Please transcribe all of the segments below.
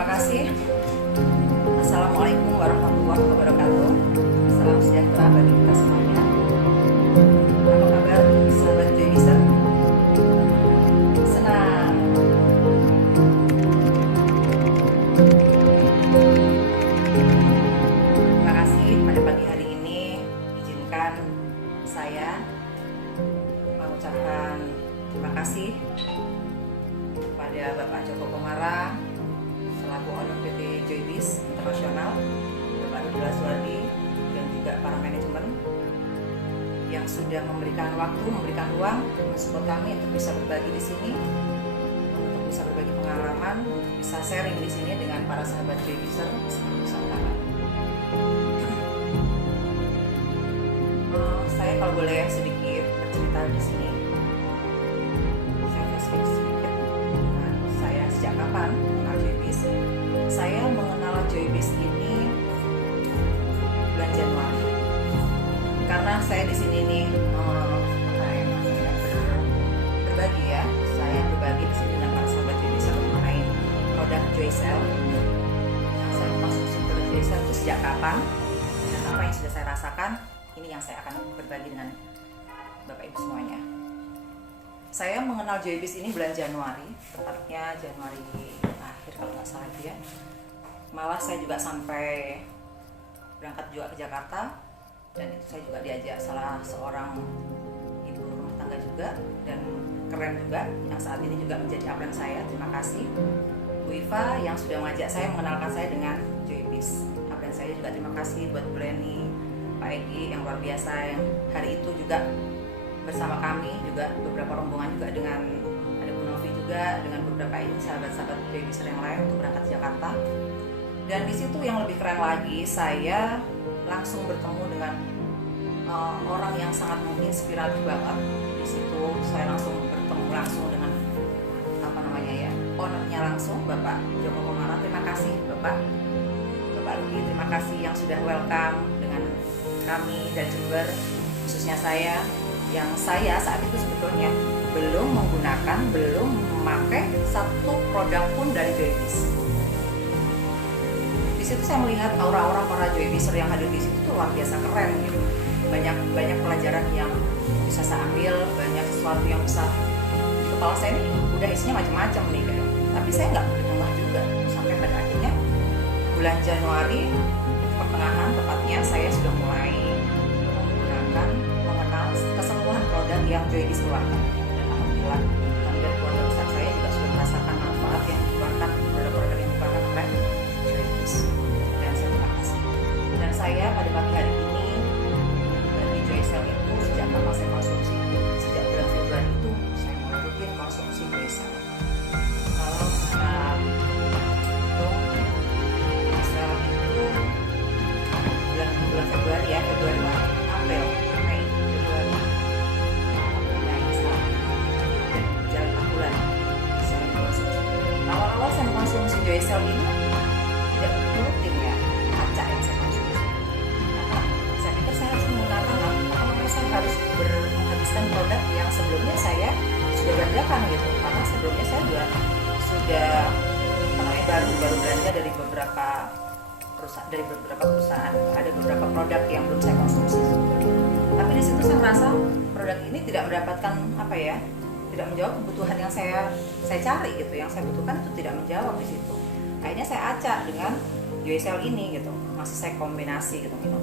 Terima kasih. Assalamualaikum warahmatullahi wabarakatuh. Salam sejahtera bagi kita semuanya. Apa kabar sahabat Joybisser? Senang. Terima kasih pada pagi hari ini. Izinkan saya mengucapkan terima kasih kepada Bapak Joko Komara selaku owner PT Joybis Internasional, Bapak Nurul Azwardi, dan juga para manajemen yang sudah memberikan waktu, memberikan ruang mensupport kami untuk bisa berbagi di sini, untuk bisa berbagi pengalaman, untuk bisa sharing di sini dengan para sahabat Joybisser di seluruh Nusantara. Saya kalau boleh sedikit bercerita di sini, saya flashback sedikit dengan saya sejak kapan mengenal Joybis. Saya mengenal Joybis ini bulan Januari, karena saya di sini nih berbagi ya. Saya berbagi di sini dengan para sahabat Joybisser mengenai produk Joycell. Saya masuk produk Joycell itu sejak kapan dan apa yang sudah saya rasakan. Ini yang saya akan berbagi dengan Bapak Ibu semuanya. Saya mengenal Joybis ini bulan Januari, tepatnya Januari akhir kalau nggak salah itu ya. Malah saya juga sampai berangkat juga ke Jakarta, dan itu saya juga diajak salah seorang ibu rumah tangga juga dan keren juga, yang saat ini juga menjadi upline saya. Terima kasih Bu Iva yang sudah mengajak saya, mengenalkan saya dengan Joybis. Upline saya juga terima kasih buat Bu Leni, Pak Egi yang luar biasa, yang hari itu juga bersama kami, juga beberapa rombongan juga dengan ada Bu Novi juga, dengan beberapa ini sahabat-sahabat Joybisser yang lain untuk berangkat ke Jakarta. Dan di situ yang lebih keren lagi, saya langsung bertemu dengan orang yang sangat menginspiratif banget. Di situ saya langsung bertemu langsung dengan ownernya langsung, Bapak Joko Komara. Terima kasih Bapak Ruki, terima kasih yang sudah welcome dengan kami dan Jember, khususnya saya, yang saya saat itu sebetulnya belum memakai satu produk pun dari Joybis. Di situ saya melihat aura-aura para Joybisser yang hadir di situ tuh luar biasa keren gitu. Banyak pelajaran yang bisa saya ambil, banyak sesuatu yang bisa di kepala saya ini udah isinya macam-macam nih gitu. Tapi saya nggak begitu ngeh juga sampai pada akhirnya bulan Januari pertengahan tepatnya saya sudah mulai mengenal keseluruhan produk yang Joybis keluarkan. Dan alhamdulillah kami dari keluarga besar saya juga sudah merasakan manfaat yang dikeluarkan, produk-produk yang dikeluarkan oleh Joybis. Dan saya terima kasih. Dan saya pada pagi hari ini di Joycell itu sejak kapan saya konsumsi? Sejak bulan Februari itu saya mulai rutin konsumsi Joycell. Kalau Joycell itu bulan Februari ya, Februari April, Mei, Februari, Mei sekarang jalan 4 bulan saya konsumsi. Awal-awal saya mengkonsumsi Joycell ini tidak begitu rutin ya, acak yang saya konsumsi. Karena saya pikir saya harus menggunakan saya harus menghabiskan produk yang sebelumnya saya sudah belanjakan gitu. Karena sebelumnya saya juga sudah baru belanja dari beberapa perusahaan, ada beberapa produk yang belum saya konsumsi. Tapi di situ saya merasa produk ini tidak mendapatkan tidak menjawab kebutuhan yang saya cari gitu, yang saya butuhkan itu tidak menjawab di situ. Akhirnya saya acak dengan Joycell ini gitu, masih saya kombinasi gitu minum.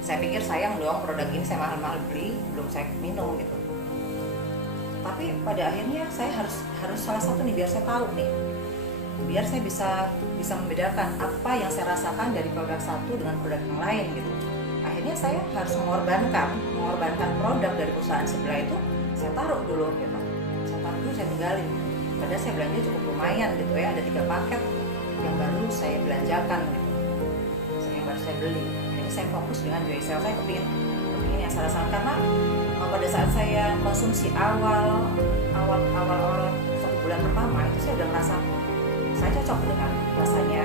Saya pikir sayang dong produk ini saya mahal-mahal beli, belum saya minum gitu. Tapi pada akhirnya saya harus salah satu nih, biar saya tahu nih, biar saya bisa membedakan apa yang saya rasakan dari produk satu dengan produk yang lain gitu. Akhirnya saya harus mengorbankan produk dari perusahaan sebelah itu, saya taruh dulu gitu. Saya tinggalin. Padahal saya belanja cukup lumayan gitu ya, ada 3 paket yang baru saya belanjakan gitu, yang baru saya beli. Ini saya fokus dengan Joycell. Saya kepingin yang saya rasakan, karena pada saat saya konsumsi awal 1 bulan pertama itu saya udah merasa saya cocok dengan rasanya.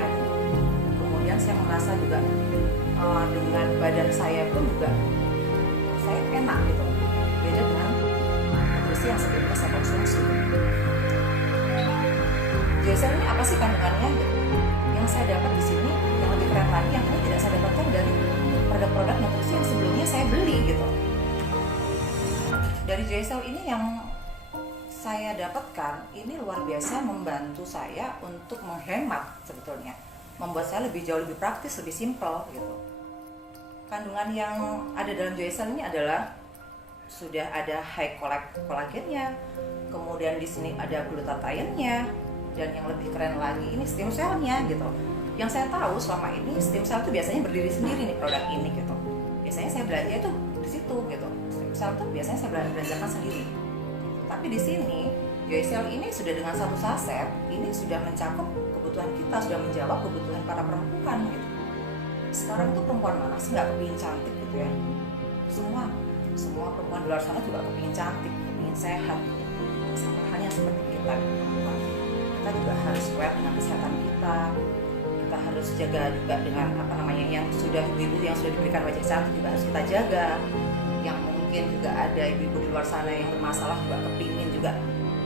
Kemudian saya merasa juga dengan badan saya pun juga saya enak gitu, beda dengan nutrisi yang sebelumnya saya konsumsi. Joycell ini apa sih kandungannya gitu? dari JSL ini yang saya dapatkan ini luar biasa membantu saya untuk menghemat sebetulnya, membuat saya jauh lebih praktis, lebih simpel gitu. Kandungan yang ada dalam JSL ini adalah sudah ada high kolagennya, kemudian di sini ada glutathionnya, dan yang lebih keren lagi ini stem cell-nya gitu. Yang saya tahu selama ini stem cell itu biasanya berdiri sendiri nih produk ini gitu. Biasanya saya belanja itu di situ gitu. Stem cell itu biasanya saya belanjakan sendiri. Tapi di sini JSL ini sudah dengan satu saset ini sudah mencakup kebutuhan kita, sudah menjawab kebutuhan para perempuan gitu. Sekarang tuh perempuan mana sih nggak kepingin cantik gitu ya? Semua perempuan di luar sana juga kepingin cantik, kepingin sehat gitu. Sama halnya seperti kita perempuan. Kita juga harus aware dengan kesehatan kita. Kita harus jaga juga dengan yang sudah ibu-ibu yang sudah diberikan wajah cantik juga harus kita jaga. Yang mungkin juga ada ibu-ibu di luar sana yang bermasalah juga kepingin juga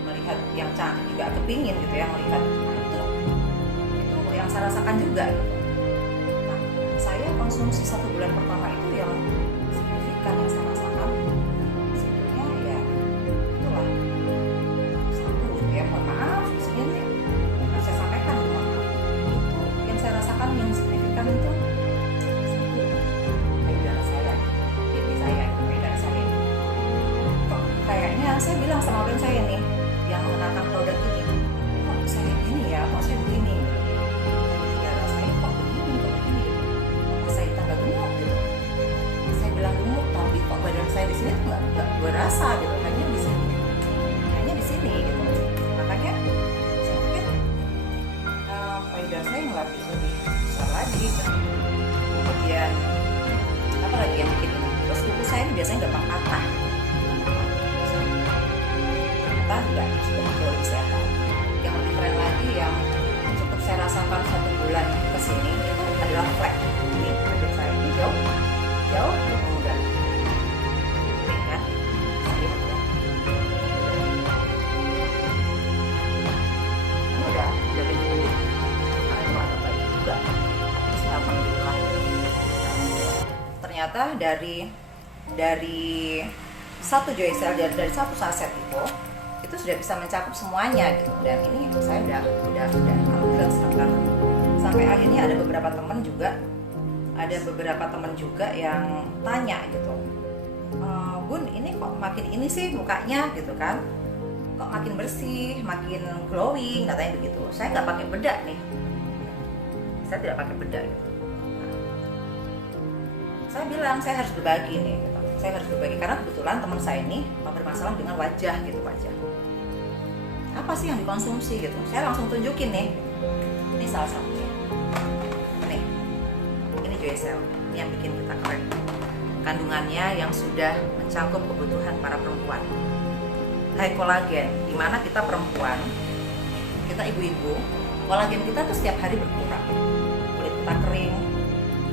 melihat yang cantik juga kepingin gitu ya, melihat itu yang saya rasakan juga gitu. Nah, saya konsumsi 1 bulan pertama itu yang signifikan yang saya rasakan sebenarnya ya itulah satu gitu ya, mohon maaf di sini harus saya sampaikan mohon maaf, itu yang saya rasakan yang signifikan itu satu payudara saya, pipi saya, payudara saya. Kok kayaknya saya bilang sama klien saya nih yang mengenakan produk ini, kok saya gini ya, kok saya begini, payudara saya kok begini apa saya tambah gemuk gitu. Saya bilang gemuk tapi kok badan saya di sini tuh nggak berasa gitu, hanya di sini gitu. Makanya saya pikir payudara saya ngelatih lebih besar lagi gitu. Kemudian apa lagi yang bikin ini, terus kuku saya ini biasanya gampang patah juga sudah jauh lebih sehat. Yang lebih keren lagi yang cukup saya rasakan 1 bulan kesini itu adalah flek. Ini wajah saya ini jauh berkemudahan. Ini kan, lihat ya. Ini udah gede-gede. Karena itu agak baik juga. Terus alhamdulillah. Ternyata dari satu JSL dari satu saset itu sudah bisa mencakup semuanya gitu, dan ini saya udah alhamdulillah senang banget. Sampai akhirnya ada beberapa teman juga yang tanya gitu, Bun ini kok makin ini sih mukanya gitu kan, kok makin bersih, makin glowing katanya begitu. Saya nggak pakai bedak nih, saya tidak pakai bedak gitu. Saya bilang saya harus berbagi nih gitu. Saya harus berbagi karena kebetulan teman saya ini bermasalah dengan wajah gitu, wajah. Apa sih yang dikonsumsi gitu? Saya langsung tunjukin nih. Ini salah satunya. Nih. Ini JSL. Ini yang bikin kita keren. Kandungannya yang sudah mencakup kebutuhan para perempuan. High kolagen, di mana kita perempuan, kita ibu-ibu, kolagen kita tuh setiap hari berkurang. Kulit kita kering,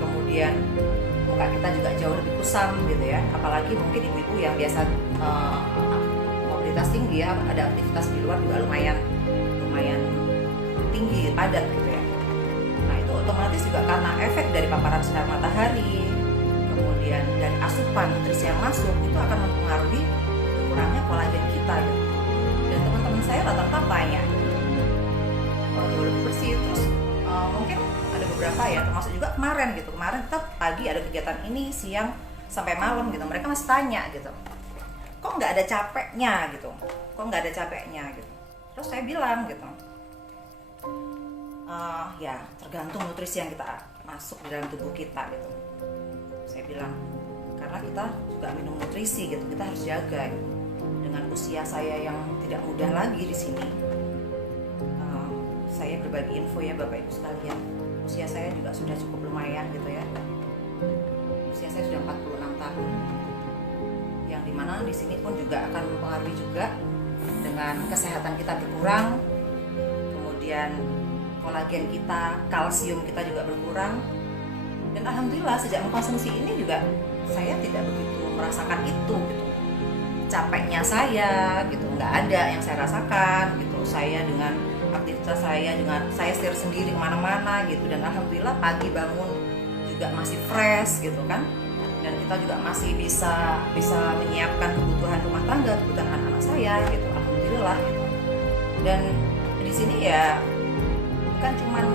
kemudian muka kita juga jauh lebih kusam gitu ya. Apalagi mungkin ibu-ibu yang biasa mobilitas tinggi ya, ada aktivitas di luar juga lumayan tinggi, padat gitu ya. Nah itu otomatis juga karena efek dari paparan sinar matahari, kemudian dari asupan nutrisi yang masuk itu akan mempengaruhi berkurangnya kolagen kita gitu. Dan teman-teman saya rata-rata tanya, kalau jauh lebih bersih, terus mungkin ada beberapa ya, termasuk juga kemarin kita pagi ada kegiatan ini, siang sampai malam gitu, mereka masih tanya gitu, kok nggak ada capeknya gitu. Terus saya bilang gitu, ya tergantung nutrisi yang kita masuk di dalam tubuh kita gitu. Saya bilang karena kita juga minum nutrisi gitu, kita harus jaga gitu. Dengan usia saya yang tidak muda lagi di sini, saya berbagi info ya Bapak Ibu sekalian, usia saya juga sudah cukup lumayan gitu ya. Usia saya sudah 46 tahun. Yang dimana di sini pun juga akan mempengaruhi juga dengan kesehatan kita berkurang, kemudian kolagen kita, kalsium kita juga berkurang. Dan alhamdulillah sejak mengkonsumsi ini juga saya tidak begitu merasakan itu gitu. Capeknya saya gitu nggak ada yang saya rasakan gitu. Saya dengan aktivitas saya setir sendiri kemana-mana gitu, dan alhamdulillah pagi bangun juga masih fresh gitu kan. dan kita juga masih bisa menyiapkan kebutuhan rumah tangga, kebutuhan anak-anak saya gitu, alhamdulillah gitu. Dan di sini ya bukan cuman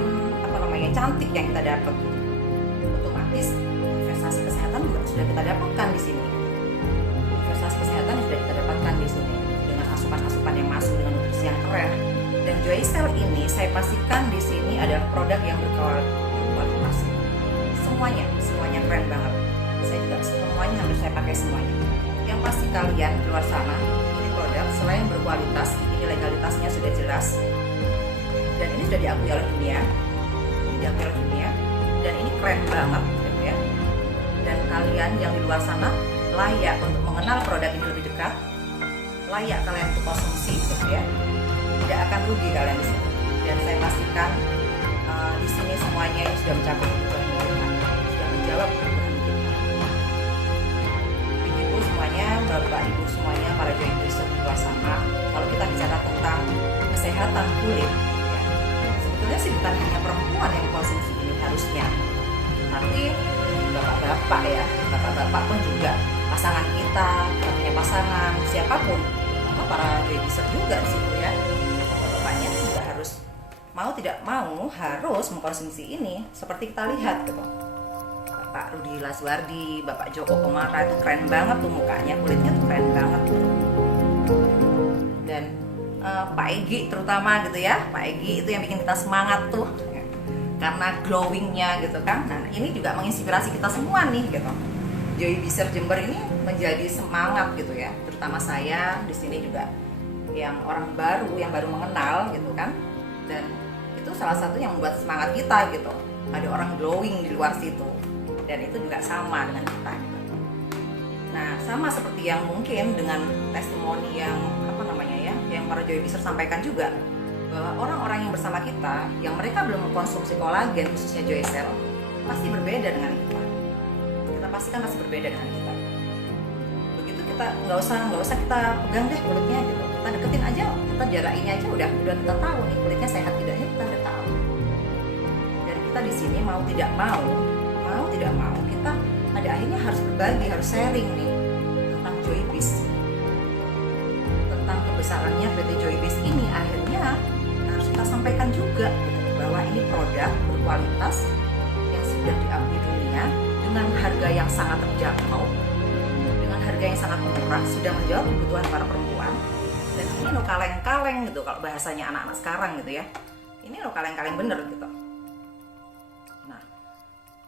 cantik yang kita dapat, otomatis investasi kesehatan juga sudah kita dapatkan di sini. Investasi kesehatan sudah kita dapatkan di sini dengan asupan-asupan yang masuk, dengan nutrisi yang keren. Dan Joycell ini saya pastikan di sini ada produk yang berkualitas. Semuanya keren banget. Saya juga semuanya hampir saya pakai semuanya. Yang pasti kalian di luar sana, ini produk selain berkualitas, ini legalitasnya sudah jelas. Dan ini sudah diakui oleh dunia. Dan ini keren banget gitu ya. Dan kalian yang di luar sana layak untuk mengenal produk ini lebih dekat, layak kalian untuk konsumsi gitu ya. Tidak akan rugi kalian di sini. Dan saya pastikan di sini semuanya yang sudah mencapai kebutuhan kita, sudah menjawab kebutuhan kita. Ibu semuanya, bapak ibu semuanya, para joiners di luar sana, kalau kita bicara tentang kesehatan kulit, sebetulnya sih bukan hanya perempuan yang konsumsi ini harusnya, tapi bapak-bapak ya, bapak-bapak pun juga, pasangan kita punya pasangan, siapapun, para joybiser juga di situ ya. Bapaknya juga harus mau tidak mau harus mengkonsumsi ini, seperti kita lihat gitu. Bapak Rudi Laswardi, Bapak Joko Komara itu keren banget tuh mukanya, kulitnya tuh keren banget gitu. Dan Pak Egi terutama gitu ya, Pak Egi itu yang bikin kita semangat tuh karena glowingnya gitu kan. Nah ini juga menginspirasi kita semua nih gitu. Joybiser Jember ini menjadi semangat gitu ya, terutama saya di sini juga yang orang baru, yang baru mengenal gitu kan. Dan itu salah satu yang membuat semangat kita gitu. Ada orang glowing di luar situ dan itu juga sama dengan kita gitu. Nah sama seperti yang mungkin dengan testimoni yang yang para joybiser sampaikan juga, bahwa orang-orang yang bersama kita yang mereka belum mengkonsumsi kolagen khususnya Joycell pasti berbeda dengan kita. Kita pastikan pasti berbeda dengan kita. Begitu kita nggak usah kita pegang deh kulitnya gitu, kita deketin aja, kita jarakin aja udah kita tahu nih kulitnya sehat tidaknya, kita udah tahu. Dan kita di sini mau tidak mau kita pada akhirnya harus berbagi, harus sharing nih tentang Joybiz, tentang kebesarannya PT Joybiz ini. Akhirnya harus kita sampaikan juga gitu, bahwa ini produk berkualitas yang sudah diakui dunia dengan harga yang sangat terjangkau, dengan harga yang sangat murah, sudah menjawab kebutuhan para perempuan. Dan ini no kaleng-kaleng gitu kalau bahasanya anak-anak sekarang gitu ya. Ini no kaleng-kaleng bener gitu. Nah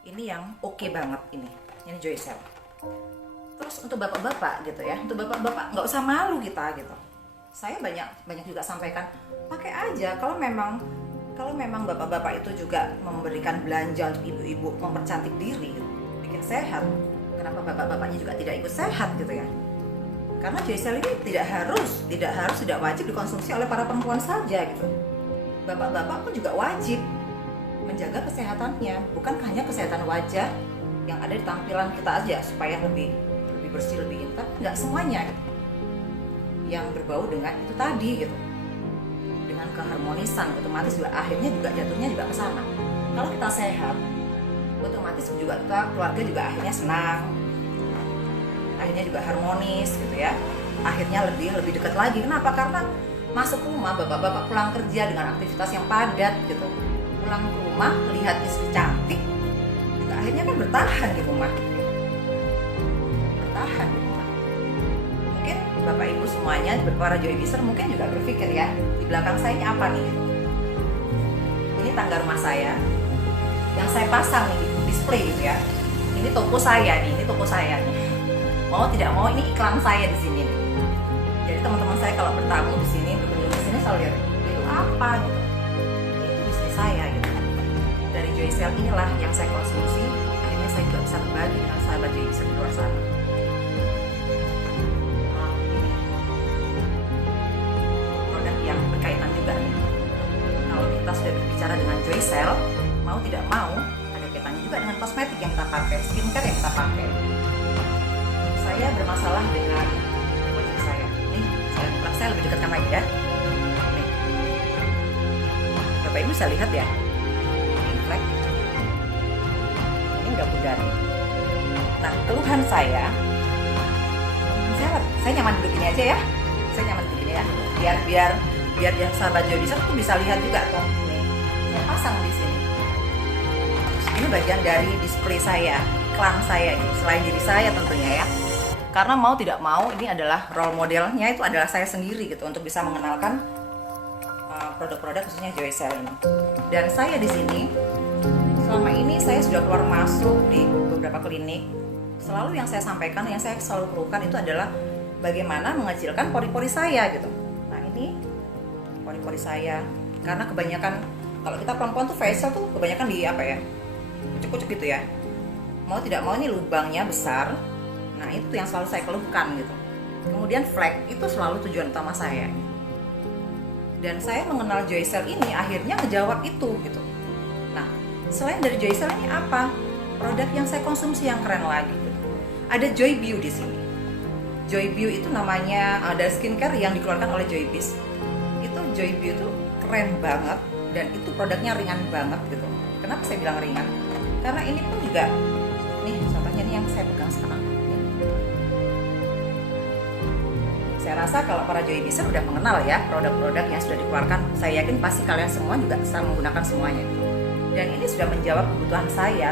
ini yang oke banget ini Joycell. Terus untuk bapak-bapak gitu ya, untuk bapak-bapak nggak usah malu kita gitu. Saya banyak juga sampaikan, pakai aja kalau memang bapak-bapak itu juga memberikan belanja untuk ibu-ibu mempercantik diri gitu, bikin sehat. Kenapa bapak-bapaknya juga tidak ikut sehat gitu ya? Karena Joycell ini tidak wajib dikonsumsi oleh para perempuan saja gitu. Bapak-bapak pun juga wajib menjaga kesehatannya, bukan hanya kesehatan wajah yang ada di tampilan kita aja supaya lebih bersih, lebih indah, nggak semuanya gitu. Yang berbau dengan itu tadi gitu, dengan keharmonisan, otomatis juga akhirnya juga jatuhnya juga ke sana. Kalau kita sehat, otomatis juga kita keluarga juga akhirnya senang, akhirnya juga harmonis gitu ya, akhirnya lebih dekat lagi. Kenapa? Karena masuk rumah, bapak-bapak pulang kerja dengan aktivitas yang padat gitu, pulang ke rumah melihat istri cantik juga akhirnya kan bertahan di rumah. Mungkin bapak ibu semuanya, para joybiser mungkin juga berpikir ya, di belakang saya ini apa nih gitu. Ini tangga rumah saya yang saya pasang nih, display gitu ya. Ini toko saya nih, mau tidak mau ini iklan saya di sini nih. Jadi teman-teman saya kalau bertamu di sini, berkunjung di sini selalu lihat itu apa gitu, itu bisnis saya gitu. Dari Joycell inilah yang saya konsumsi, akhirnya saya juga bisa berbagi dengan sahabat joybiser di luar sana. Yang berkaitan juga nih, kalau kita sudah berbicara dengan Joycell, mau tidak mau ada kaitannya juga dengan kosmetik yang kita pakai, skincare yang kita pakai. Saya bermasalah dengan wajah saya. Nih, saya lebih dekatkan lagi ya. Nih, bapak ibu bisa lihat ya, ini flek, ini udah pudar. Nah, keluhan saya nyaman duduk gini aja ya. Saya nyaman duduk gini ya. Biar yang sahabat Joybizer tuh bisa lihat juga tuh. Nih, saya pasang di sini. Ini bagian dari display saya, iklan saya itu, selain diri saya tentunya ya. Karena mau tidak mau ini adalah role modelnya itu adalah saya sendiri gitu untuk bisa mengenalkan produk-produk khususnya Joycell ini. Dan saya di sini selama ini saya sudah keluar masuk di beberapa klinik. Selalu yang saya sampaikan, yang saya selalu keluhkan itu adalah bagaimana mengecilkan pori-pori saya gitu. Nah ini pori-pori saya, karena kebanyakan kalau kita perempuan tuh facial tuh kebanyakan di apa ya, kucuk-kucuk gitu ya. Mau tidak mau ini lubangnya besar. Nah itu yang selalu saya keluhkan gitu. Kemudian flek itu selalu tujuan utama saya. Dan saya mengenal Joycell ini akhirnya ngejawab itu gitu. Nah selain dari Joycell ini apa? Produk yang saya konsumsi yang keren lagi gitu. Ada Joybeau di sini. Joybeau itu namanya ada skincare yang dikeluarkan oleh Joybiz. Itu Joybeau itu keren banget dan itu produknya ringan banget gitu. Kenapa saya bilang ringan? Karena ini pun juga nih contohnya nih yang saya pegang sekarang. Saya rasa kalau para Joybizer udah mengenal ya produk-produk yang sudah dikeluarkan. Saya yakin pasti kalian semua juga bisa menggunakan semuanya. Dan ini sudah menjawab kebutuhan saya.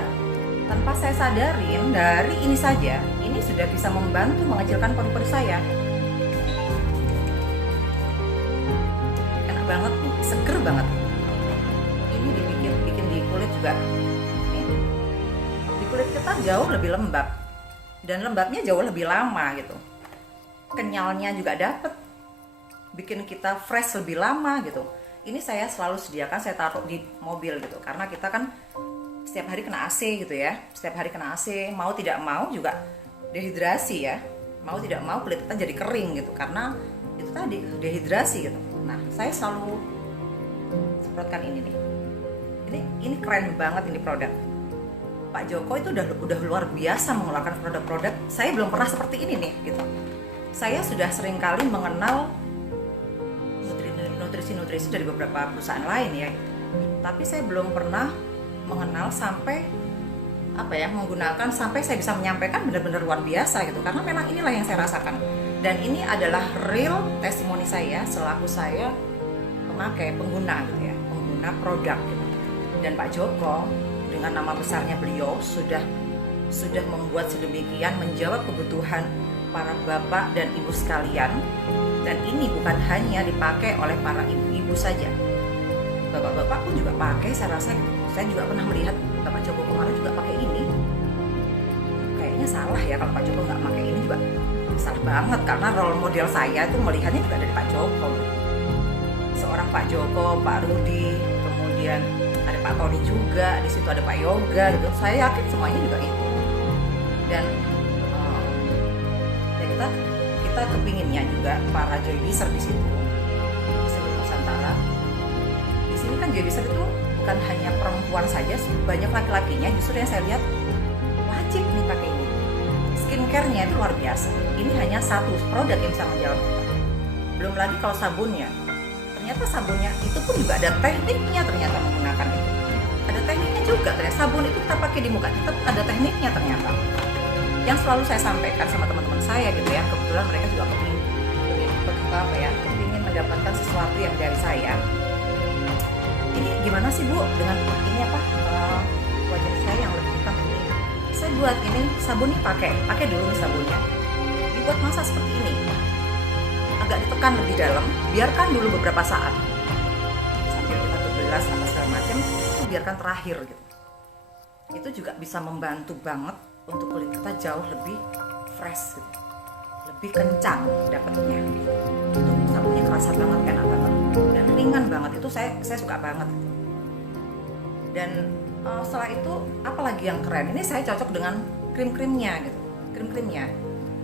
Tanpa saya sadarin, dari ini saja, ini sudah bisa membantu mengecilkan pori-pori saya. Enak banget, seger banget. Ini bikin di kulit juga. Di kulit kita jauh lebih lembab. Dan lembabnya jauh lebih lama gitu. Kenyalnya juga dapet. Bikin kita fresh lebih lama gitu. Ini saya selalu sediakan, saya taruh di mobil gitu. Karena kita kan setiap hari kena AC gitu ya, setiap hari kena AC, mau tidak mau juga dehidrasi ya, mau tidak mau kulit kita jadi kering gitu, karena itu tadi dehidrasi gitu. Nah saya selalu semprotkan ini nih, ini keren banget ini produk. Pak Joko itu udah luar biasa mengeluarkan produk-produk, saya belum pernah seperti ini nih gitu. Saya sudah sering kali mengenal nutrisi-nutrisi dari beberapa perusahaan lain ya, tapi saya belum pernah mengenal sampai menggunakan sampai saya bisa menyampaikan benar-benar luar biasa gitu, karena memang inilah yang saya rasakan dan ini adalah real testimoni saya selaku saya pengguna gitu ya, pengguna produk gitu. Dan Pak Joko dengan nama besarnya beliau sudah membuat sedemikian menjawab kebutuhan para bapak dan ibu sekalian, dan ini bukan hanya dipakai oleh para ibu-ibu saja, bapak-bapak pun juga pakai. Saya rasa saya juga pernah melihat Bapak Joko kemarin juga pakai ini. Kayaknya salah ya kalau Pak Joko nggak pakai ini, juga salah banget, karena role model saya itu melihatnya juga dari Pak Joko. Seorang Pak Joko, Pak Rudi, kemudian ada Pak Tony juga, di situ ada Pak Yoga gitu. Saya yakin semuanya juga itu. Dan ya kita kepinginnya juga para Joybizer di situ, di seluruh Nusantara. Di sini kan Joybizer itu bukan hanya perempuan saja, banyak laki-lakinya justru yang saya lihat wajib nih pakai ini. Skincare-nya itu luar biasa. Ini hanya satu produk yang bisa menjawab. Belum lagi kalau sabunnya. Ternyata sabunnya itu pun juga ada tekniknya ternyata menggunakan itu. Ada tekniknya juga ternyata. Sabun itu kita pakai di muka kita ada tekniknya ternyata. Yang selalu saya sampaikan sama teman-teman saya gitu ya. Kebetulan mereka juga kepingin mendapatkan sesuatu yang dari saya. Ini gimana sih Bu dengan ini wajah saya yang lebih hitam ini? Saya buat ini sabun nih pakai dulu nih sabunnya. Dibuat masa seperti ini. Agak ditekan lebih dalam, biarkan dulu beberapa saat. Sambil kita berbelas sama segala macam, itu biarkan terakhir gitu. Itu juga bisa membantu banget untuk kulit kita jauh lebih fresh gitu. Lebih kencang dapatnya. Itu sabunnya kerasa banget, enak banget dan ringan banget. Itu saya suka banget. Dan setelah itu apalagi yang keren, ini saya cocok dengan krim-krimnya gitu. Krim-krimnya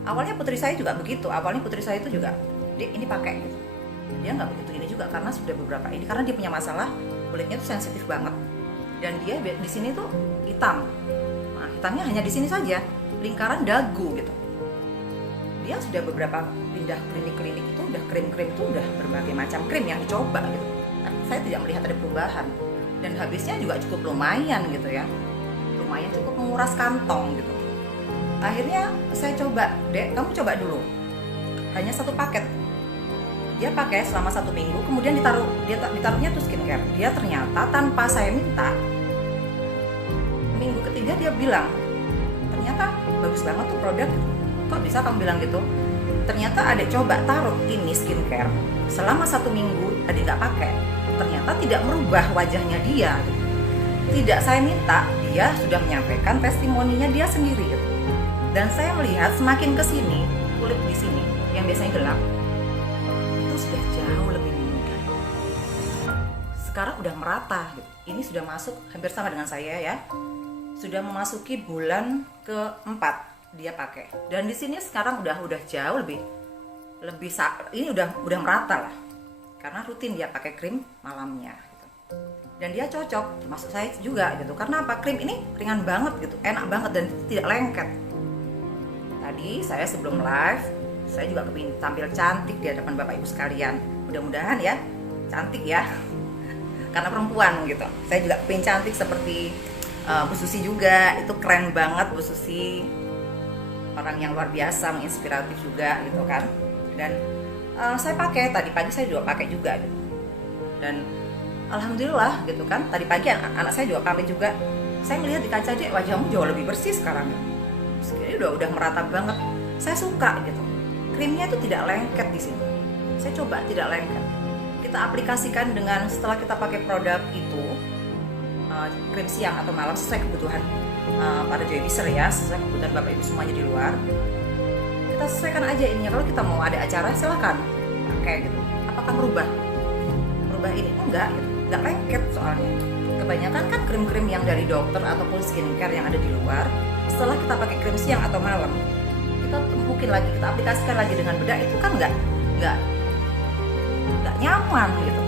awalnya putri saya juga begitu. Awalnya putri saya itu juga ini pakai gitu. Dia nggak begitu ini juga karena sudah beberapa ini, karena dia punya masalah kulitnya tuh sensitif banget dan dia di sini tuh hitam. Nah, hitamnya hanya di sini saja, lingkaran dagu gitu. Dia sudah beberapa pindah klinik-klinik itu udah krim-krim itu udah berbagai macam krim yang dicoba gitu. Nah, saya tidak melihat ada perubahan dan habisnya juga cukup lumayan gitu ya. Lumayan cukup menguras kantong gitu. Akhirnya saya coba, Dek, kamu coba dulu. Hanya 1 paket. Dia pakai selama 1 minggu, kemudian ditaruhnya tuh skincare. Dia ternyata tanpa saya minta, minggu ketiga dia bilang, ternyata bagus banget tuh produk. Kok bisa kamu bilang gitu? Ternyata Adek coba taruh ini skincare selama 1 minggu, Adek nggak pakai. Ternyata tidak merubah wajahnya dia. Tidak saya minta, dia sudah menyampaikan testimoninya dia sendiri. Dan saya melihat semakin kesini, kulit di sini yang biasanya gelap itu sudah jauh lebih muda. Sekarang udah merata. Ini sudah masuk hampir sama dengan saya ya. Sudah memasuki bulan ke-4 dia pakai. Dan di sini sekarang udah jauh lebih ini udah merata lah. Karena rutin dia pakai krim malamnya gitu. Dan dia cocok, maksud saya juga gitu. Karena apa? Krim ini ringan banget gitu, enak banget dan tidak lengket. Tadi saya sebelum live, saya juga kepingin tampil cantik di hadapan Bapak Ibu sekalian. Mudah-mudahan ya, cantik ya. Karena perempuan gitu. Saya juga kepingin cantik seperti Bu Susi juga. Itu keren banget Bu Susi. Orang yang luar biasa, menginspiratif juga gitu kan. Dan saya pakai, tadi pagi saya juga pakai juga gitu. Dan alhamdulillah gitu kan. Tadi pagi anak saya juga pakai juga. Saya melihat di kaca, Dek, wajahmu jauh lebih bersih sekarang. Sekiranya udah merata banget. Saya suka gitu. Krimnya itu tidak lengket di sini. Saya coba tidak lengket. Kita aplikasikan dengan setelah kita pakai produk itu, krim siang atau malam sesuai kebutuhan para joybizer ya, sesuai kebutuhan Bapak Ibu semuanya di luar. Kita sesuaikan aja ininya. Kalau kita mau ada acara silakan pakai gitu. Apakah merubah ini? Enggak gitu. Enggak lengket soalnya. Kebanyakan kan krim-krim yang dari dokter ataupun skincare yang ada di luar, setelah kita pakai krim siang atau malam, kita tumpukin lagi, kita aplikasikan lagi dengan bedak, itu kan nggak nyaman gitu,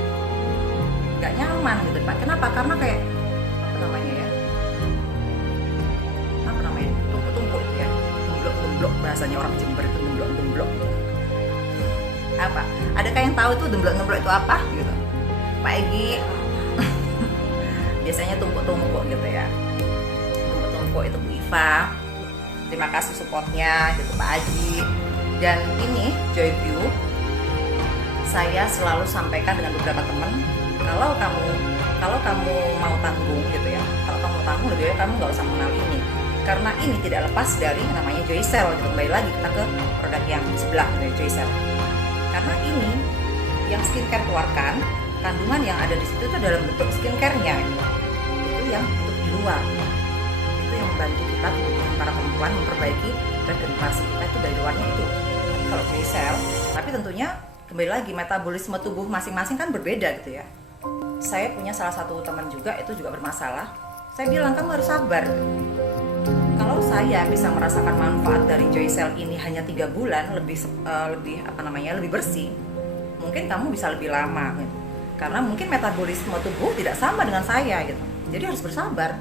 nggak nyaman gitu Pak. Kenapa? Karena kayak tumpuk-tumpuk itu ya, gemblok-gemblok, bahasanya orang Jember itu gemblok-gemblok. Apa? Adakah yang tahu itu gemblok-gemblok itu apa gitu? Pak Egi biasanya tumpuk-tumpuk gitu ya. Tumpuk-tumpuk itu Bu Iva. Terima kasih supportnya gitu Pak Aji. Dan ini Joyview, saya selalu sampaikan dengan beberapa teman, kalau kamu mau tanggung gitu ya, kalau kamu tanggung lebih baik kamu nggak usah mengenal ini, karena ini tidak lepas dari namanya Joycell gitu. Kembali lagi kita ke produk yang sebelah dari Joycell, karena ini yang skincare keluarkan, kandungan yang ada di situ itu dalam bentuk skincare-nya gitu. Itu yang untuk di luar, itu yang membantu kita kebutuhan para perempuan memperbaiki regenerasi kita itu dari luarnya itu. Kalau Joycell, tapi tentunya kembali lagi metabolisme tubuh masing-masing kan berbeda gitu ya. Saya punya salah satu teman juga itu juga bermasalah. Saya bilang kamu harus sabar. Kalau saya bisa merasakan manfaat dari Joycell ini hanya 3 bulan lebih bersih, mungkin kamu bisa lebih lama gitu. Karena mungkin metabolisme tubuh tidak sama dengan saya gitu. Jadi harus bersabar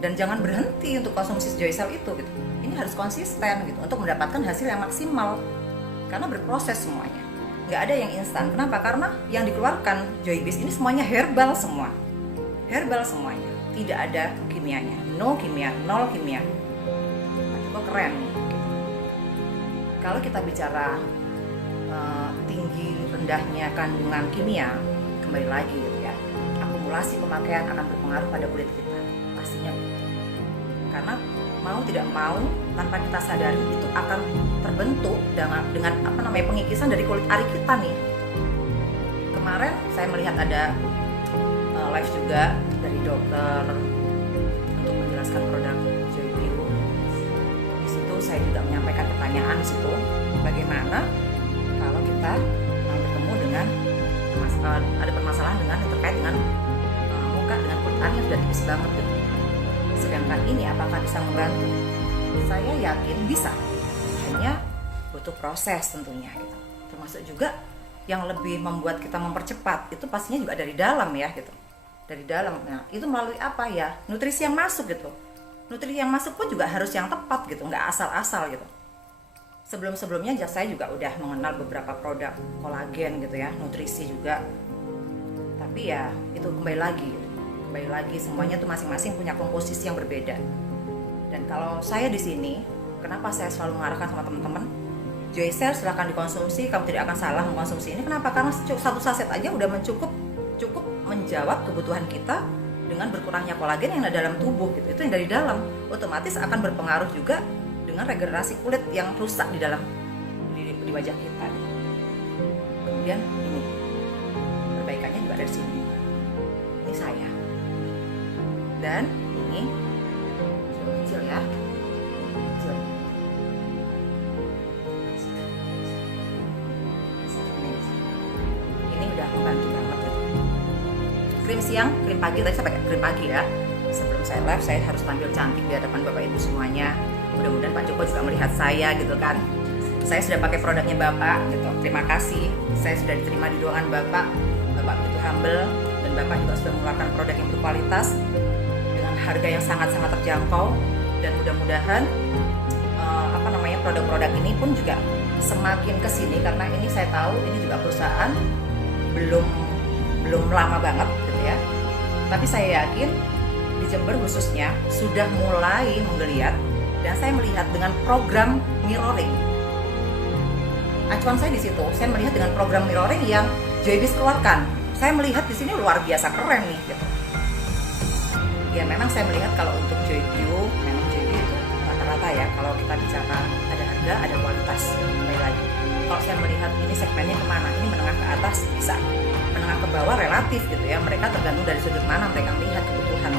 dan jangan berhenti untuk konsumsi Joycell itu gitu. Ini harus konsisten gitu untuk mendapatkan hasil yang maksimal. Karena berproses semuanya. Nggak ada yang instan. Kenapa? Karena yang dikeluarkan Joybiz ini semuanya herbal semua. Herbal semuanya. Tidak ada kimianya. No kimia, nol kimia. Nah, itu keren nih. Kalau kita bicara tinggi rendahnya kandungan kimia, kembali lagi gitu ya. Akumulasi pemakaian akan berpengaruh pada kulit kita. Pastinya. Karena mau tidak mau tanpa kita sadari itu akan terbentuk dengan pengikisan dari kulit ari kita nih. Kemarin saya melihat ada live juga dari dokter untuk menjelaskan produk Joyview. Di situ saya juga menyampaikan pertanyaan di situ, bagaimana kalau kita bertemu dengan ada permasalahan yang terkait dengan muka dengan kulit ari yang sudah tipis banget gitu. Sedangkan ini apakah bisa membantu? Saya yakin bisa. Hanya butuh proses tentunya gitu. Termasuk juga yang lebih membuat kita mempercepat itu pastinya juga dari dalam ya gitu. Dari dalam. Nah, itu melalui apa ya? Nutrisi yang masuk gitu. Nutrisi yang masuk pun juga harus yang tepat gitu, nggak asal-asal gitu. Sebelum-sebelumnya saya juga udah mengenal beberapa produk kolagen gitu ya, nutrisi juga. Tapi ya itu kembali lagi gitu. Kembali lagi semuanya tuh masing-masing punya komposisi yang berbeda. Dan kalau saya di sini Kenapa saya selalu mengarahkan sama teman-teman, Joy Cell silahkan dikonsumsi, kamu tidak akan salah mengkonsumsi ini. Kenapa? Karena satu saset aja udah cukup menjawab kebutuhan kita dengan berkurangnya kolagen yang ada dalam tubuh gitu. Itu yang dari dalam, otomatis akan berpengaruh juga dengan regenerasi kulit yang rusak di dalam di wajah kita. Kemudian ini perbaikannya juga ada di sini. Ini saya. Dan ini kecil ya. Kecil. Ini udah membantu banget gitu. Krim siang, krim pagi, tadi saya pakai krim pagi ya. Sebelum saya live, saya harus tampil cantik di hadapan Bapak Ibu semuanya. Mudah-mudahan Pak Joko juga melihat saya gitu kan. Saya sudah pakai produknya Bapak gitu. Terima kasih. Saya sudah diterima di ruangan Bapak. Bapak begitu humble dan Bapak juga sudah mengeluarkan produk yang berkualitas dengan harga yang sangat-sangat terjangkau, dan mudah-mudahan produk-produk ini pun juga semakin kesini, karena ini saya tahu ini juga perusahaan belum lama banget gitu ya. Tapi saya yakin di Jember khususnya sudah mulai menggeliat, dan saya melihat dengan program mirroring. Acuan saya di situ, saya melihat dengan program mirroring yang Joybis keluarkan. Saya melihat di sini luar biasa keren nih gitu. Ya memang saya melihat kalau untuk Joyview, memang Joyview itu rata-rata ya, kalau kita bicara ada harga, ada kualitas, kembali lagi. Kalau saya melihat ini segmennya kemana, ini menengah ke atas bisa, menengah ke bawah relatif gitu ya. Mereka tergantung dari sudut mana mereka melihat kebutuhan.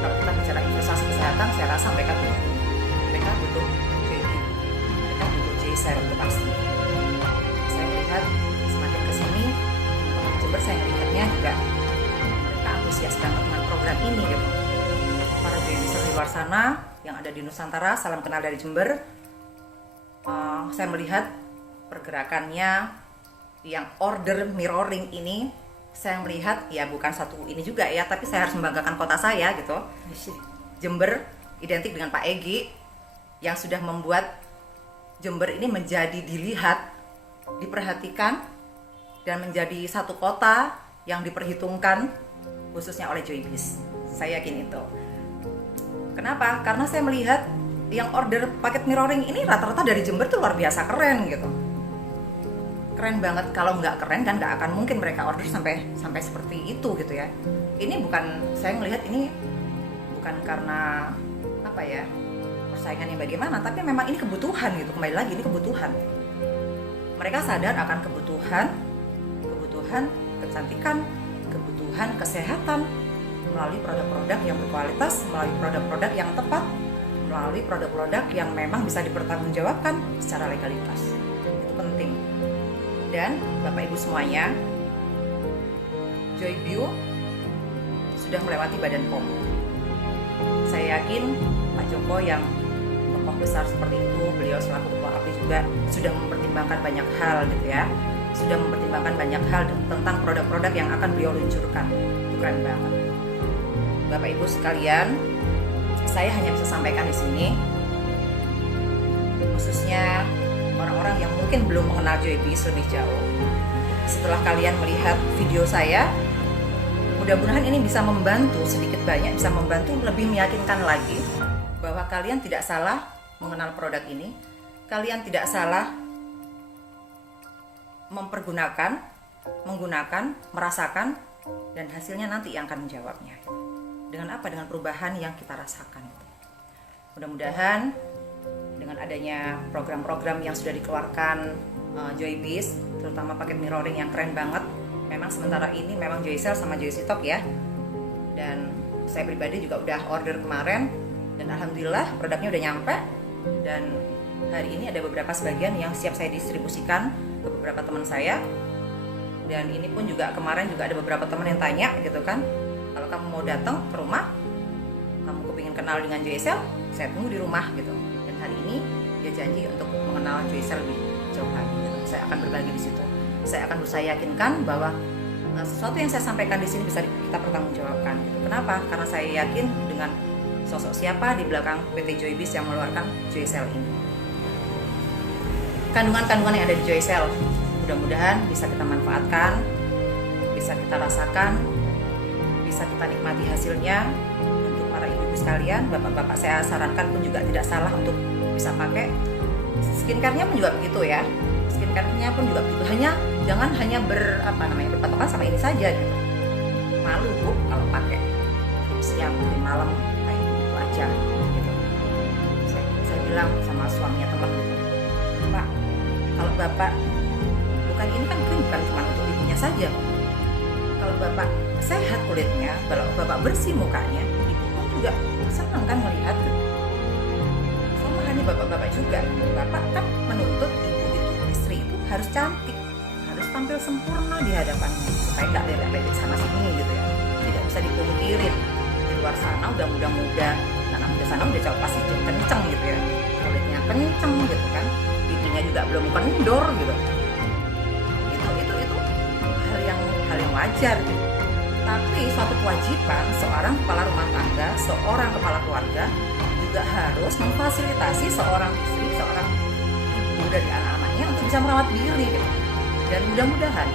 Kalau kita bicara investasi kesehatan, saya rasa mereka butuh Joyview, mereka butuh J-Cell itu pasti. Saya melihat semakin kesini, teman-teman di Jember saya melihatnya juga mereka antusias banget dengan program ini gitu. Para Joybis di luar sana yang ada di Nusantara, salam kenal dari Jember. Saya melihat pergerakannya yang order mirroring ini, saya melihat ya bukan satu ini juga ya, tapi saya harus membanggakan kota saya gitu. Jember identik dengan Pak Egi yang sudah membuat Jember ini menjadi dilihat, diperhatikan, dan menjadi satu kota yang diperhitungkan khususnya oleh Joybis. Saya yakin itu. Kenapa? Karena saya melihat yang order paket mirroring ini rata-rata dari Jember tuh luar biasa keren gitu. Keren banget. Kalau nggak keren kan nggak akan mungkin mereka order sampai seperti itu gitu ya. Ini bukan, saya melihat ini bukan karena apa ya, persaingan yang bagaimana, tapi memang ini kebutuhan gitu. Kembali lagi ini kebutuhan. Mereka sadar akan kebutuhan kecantikan, kebutuhan kesehatan melalui produk-produk yang berkualitas, melalui produk-produk yang tepat, melalui produk-produk yang memang bisa dipertanggungjawabkan secara legalitas. Itu penting. Dan Bapak Ibu semuanya, Joyview sudah melewati Badan POM. Saya yakin Pak Joko yang tokoh besar seperti itu, beliau selaku Ketua API juga sudah mempertimbangkan banyak hal gitu ya. Sudah mempertimbangkan banyak hal tentang produk-produk yang akan beliau luncurkan. Itu keren banget. Bapak Ibu sekalian, saya hanya bisa sampaikan di sini, khususnya orang-orang yang mungkin belum mengenal Joybis lebih jauh. Setelah kalian melihat video saya, mudah-mudahan ini bisa membantu sedikit banyak, bisa membantu lebih meyakinkan lagi bahwa kalian tidak salah mengenal produk ini, kalian tidak salah menggunakan, merasakan, dan hasilnya nanti yang akan menjawabnya. Dengan apa? Dengan perubahan yang kita rasakan. Mudah-mudahan dengan adanya program-program yang sudah dikeluarkan Joybis, terutama paket mirroring yang keren banget. Memang sementara ini memang Joycell sama Joystock ya. Dan saya pribadi juga udah order kemarin, dan alhamdulillah produknya udah nyampe. Dan hari ini ada beberapa sebagian yang siap saya distribusikan ke beberapa teman saya. Dan ini pun juga kemarin juga ada beberapa teman yang tanya gitu kan, kalau kamu mau datang ke rumah, kamu kepingin kenal dengan Joycell, saya tunggu di rumah gitu. Dan hari ini dia janji untuk mengenal Joycell lebih jauh lagi gitu. Saya akan berbagi di situ. Saya akan berusaha yakinkan bahwa sesuatu yang saya sampaikan di sini bisa kita pertanggungjawabkan. Gitu. Kenapa? Karena saya yakin dengan sosok siapa di belakang PT Joybis yang mengeluarkan Joycell ini. Kandungan-kandungan yang ada di Joycell mudah-mudahan bisa kita manfaatkan, bisa kita rasakan, bisa kita nikmati hasilnya. Untuk para ibu-ibu sekalian, bapak-bapak saya sarankan pun juga tidak salah untuk bisa pakai. Skincare-nya pun juga begitu ya. Skincare-nya pun juga begitu. Jangan hanya berpatokan sama ini saja gitu. Malu Bu kalau pakai siang hari malam kayak gitu aja gitu. Saya bilang sama suaminya teman gitu, Pak, kalau Bapak bukan ini kan krim bukan cuma untuk ibunya saja. Kalau Bapak sehat kulitnya, kalau Bapak bersih mukanya, ibu pun juga senang kan melihat gitu. Sama halnya bapak-bapak juga, Bapak kan menuntut ibu itu, istri itu harus cantik, harus tampil sempurna di hadapannya supaya nggak lelek-lelek sana sini gitu ya. Tidak bisa dipungkirin di luar sana udah muda-muda, anak muda sana udah jauh pasti kenceng gitu ya, kulitnya kenceng gitu kan, pipinya juga belum kendor gitu. Itu hal yang wajar gitu. Tapi suatu kewajiban seorang kepala rumah tangga, seorang kepala keluarga juga harus memfasilitasi seorang istri, seorang ibu dari anak-anaknya untuk bisa merawat diri gitu. Dan mudah-mudahan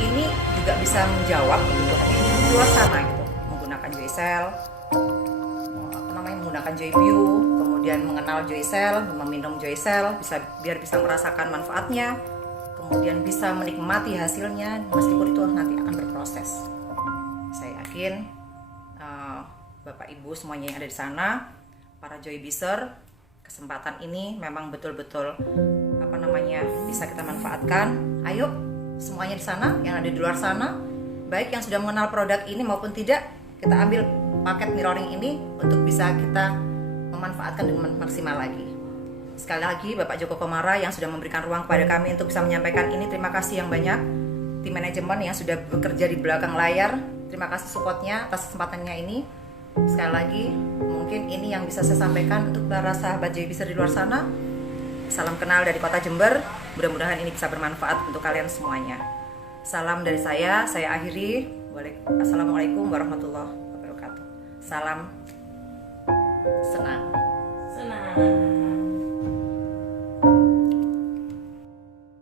ini juga bisa menjawab kebutuhan di luar sana gitu, menggunakan Joycell, menggunakan Joyview, kemudian mengenal Joycell, meminum Joycell, biar bisa merasakan manfaatnya, kemudian bisa menikmati hasilnya meskipun itu nanti akan berproses. Saya yakin Bapak Ibu semuanya yang ada di sana, para Joybizer, kesempatan ini memang betul-betul bisa kita manfaatkan. Ayo semuanya di sana, yang ada di luar sana, baik yang sudah mengenal produk ini maupun tidak, kita ambil paket mirroring ini untuk bisa kita memanfaatkan dengan maksimal lagi. Sekali lagi Bapak Joko Komara yang sudah memberikan ruang kepada kami untuk bisa menyampaikan ini, terima kasih yang banyak. Tim manajemen yang sudah bekerja di belakang layar, terima kasih supportnya atas kesempatannya ini. Sekali lagi mungkin ini yang bisa saya sampaikan untuk para sahabat Joybizer di luar sana. Salam kenal dari Kota Jember, mudah-mudahan ini bisa bermanfaat untuk kalian semuanya. Salam dari saya akhiri. Assalamualaikum warahmatullahi wabarakatuh. Salam senang.